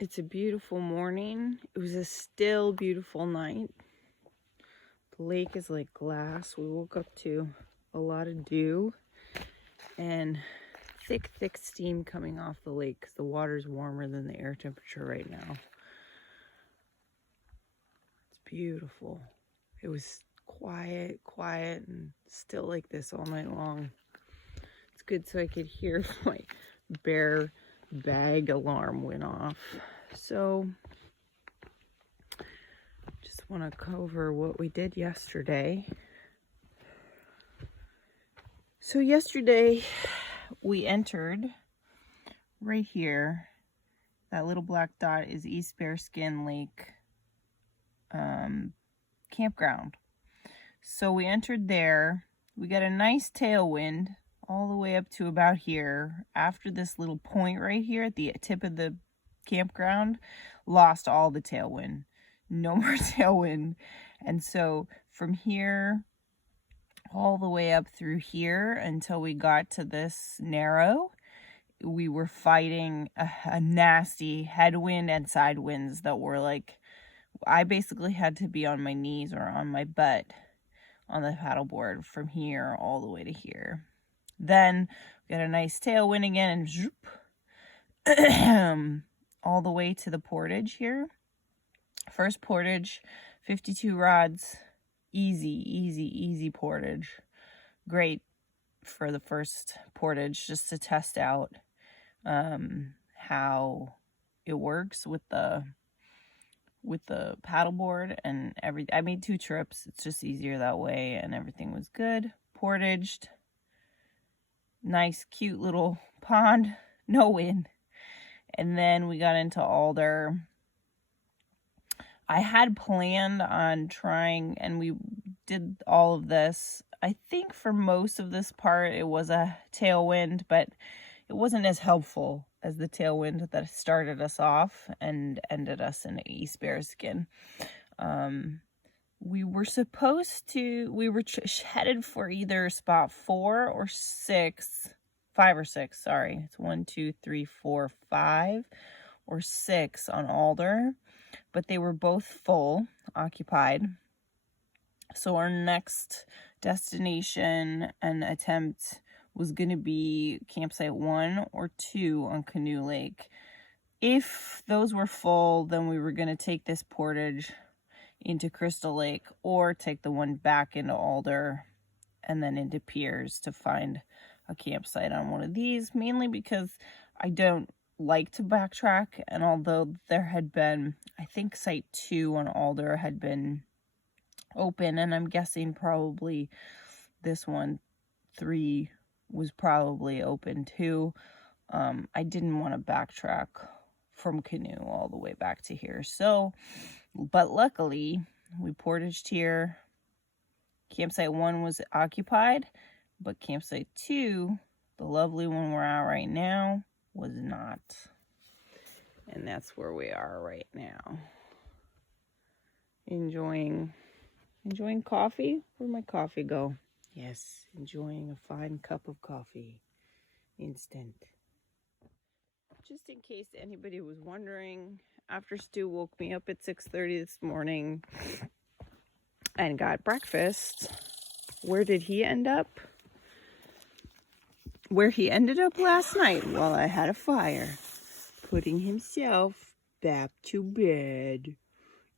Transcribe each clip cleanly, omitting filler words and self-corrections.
It's a beautiful morning. It was a still beautiful night. The lake is like glass. We woke up to a lot of dew and thick steam coming off the lake because the water's warmer than the air temperature right now. It's beautiful. It was quiet, and still like this all night long. It's good so I could hear if my bear bag alarm went off. So just want to cover what we did yesterday. So yesterday we entered right here. That little black dot is East Bearskin Lake campground. So we entered there. We got a nice tailwind all the way up to about here. After this little point right here at the tip of the campground, lost all the tailwind. No more tailwind. And so from here all the way up through here until we got to this narrow, we were fighting a nasty headwind and side winds that were like, I basically had to be on my knees or on my butt on the paddleboard from here all the way to here. Then we got a nice tailwind again and zoop, all the way to the portage here. First portage, 52 rods, easy portage. Great for the first portage just to test out how it works with the paddleboard and everything. I made 2 trips. It's just easier that way, and everything was good. Portaged. Nice, cute little pond. No wind. And then we got into Alder. I had planned on trying, and we did all of this. I think for most of this part, it was a tailwind, but it wasn't as helpful as the tailwind that started us off and ended us in East Bearskin. We were headed for either spot 4 or 6, 5 or 6, sorry. It's 1, 2, 3, 4, 5 or 6 on Alder, but they were both full, occupied. So our next destination and attempt was going to be campsite 1 or 2 on Canoe Lake. If those were full, then we were going to take this portage into Crystal Lake or take the one back into Alder and then into Piers to find a campsite on one of these, mainly because I don't like to backtrack. And although there had been, I think site 2 on Alder had been open, and I'm guessing probably this one 3 was probably open too. I didn't want to backtrack from Canoe all the way back to here. So, but luckily we portaged here. Campsite 1 was occupied, but campsite 2, the lovely one we're at right now, was not. And that's where we are right now. Enjoying coffee. Where'd my coffee go? Yes, enjoying a fine cup of coffee. Instant. Just in case anybody was wondering, after Stu woke me up at 6:30 this morning and got breakfast, where did he end up? Where he ended up last night while I had a fire, putting himself back to bed.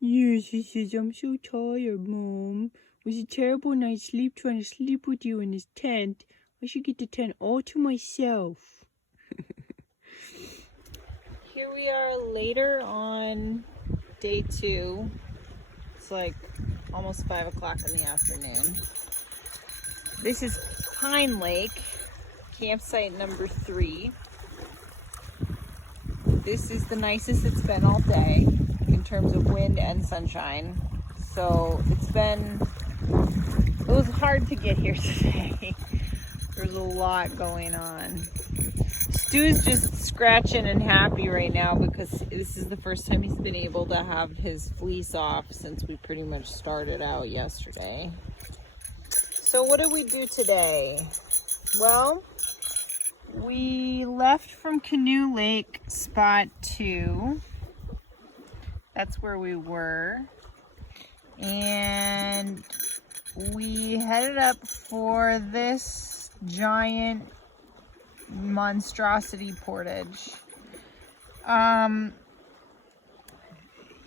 Yes, he says, I'm so tired, Mom. It was a terrible night's sleep trying to sleep with you in this tent. I should get the tent all to myself. Here we are later on day 2. It's like almost 5 o'clock in the afternoon. This is Pine Lake, campsite number 3. This is the nicest it's been all day in terms of wind and sunshine. So it was hard to get here today. There's a lot going on. Stu's just scratching and happy right now because this is the first time he's been able to have his fleece off since we pretty much started out yesterday. So what did we do today? Well, we left from Canoe Lake spot 2 That's where we were. And we headed up for this giant monstrosity portage.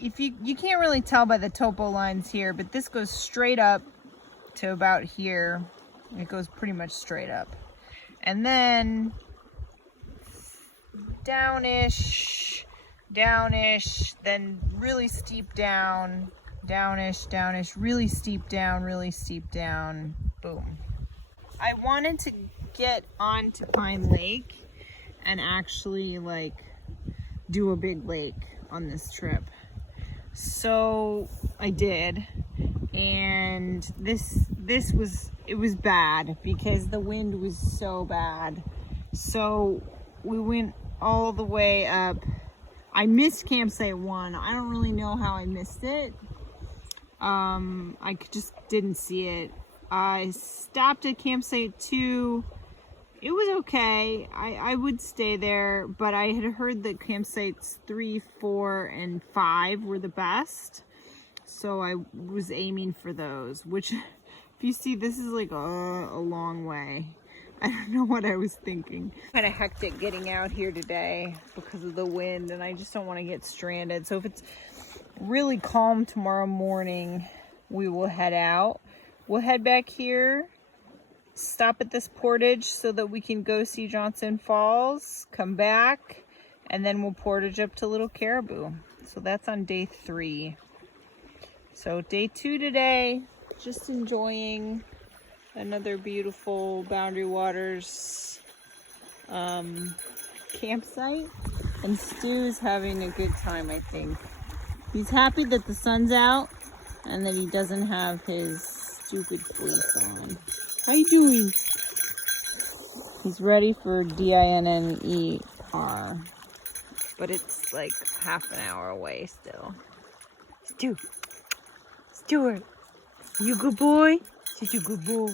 If you can't really tell by the topo lines here, but this goes straight up to about here. It goes pretty much straight up. And then downish, downish, then really steep down, downish, downish, really steep down, boom. I wanted to get onto Pine Lake and actually like do a big lake on this trip. So I did, and it was bad because the wind was so bad. So we went all the way up. I missed campsite 1. I don't really know how I missed it. I just didn't see it. I stopped at campsite 2. It was okay. I would stay there, but I had heard that campsites 3, 4, and 5 were the best. So I was aiming for those, which if you see, this is like a long way. I don't know what I was thinking. Kind of hectic getting out here today because of the wind, and I just don't want to get stranded. So if it's really calm tomorrow morning, we will head out. We'll head back here, stop at this portage so that we can go see Johnson Falls, come back, and then we'll portage up to Little Caribou. So that's on day 3. So day 2 today, just enjoying another beautiful Boundary Waters campsite. And Stu's having a good time, I think. He's happy that the sun's out and that he doesn't have his stupid fleece on. How you doing? He's ready for DINNER, but it's like half an hour away still. Stuart, you good boy? Such a good boy.